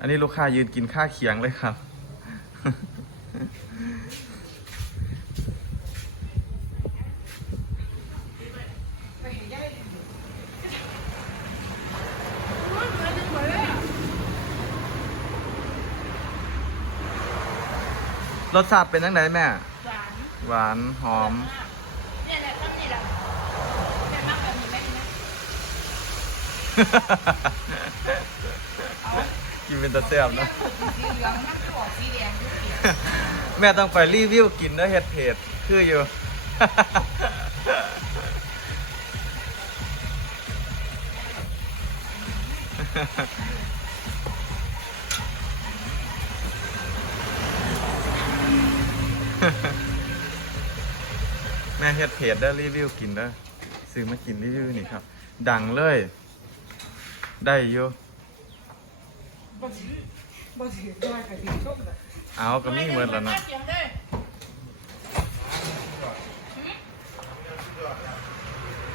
อันนี้ลูกค้ายืนกินข้าเคียงเลยครับ รสชาติเป็นยังไงแม่ หวานหวานหอม เนี่ยแหละต้องนี่แหละแต่มากแบบนี้ไหมนะเอา กินเป็นตะเสียบนะสีเหลืองนักขอดสีแดงดูเขียวแม่ต้องไปรีวิวกินนะเฮ็ดเพจคืออยู่ แม่เฮ็ดเพจได้อรีวิวกินเด้อซื้อมากินรีวิวนี่ครับ ดังเลย ได้อยู่ บ่ถือบ่ถือด้วยกับที่ชมเลยเอาก็มีเหมือนแล้วนะเสียงเด้อ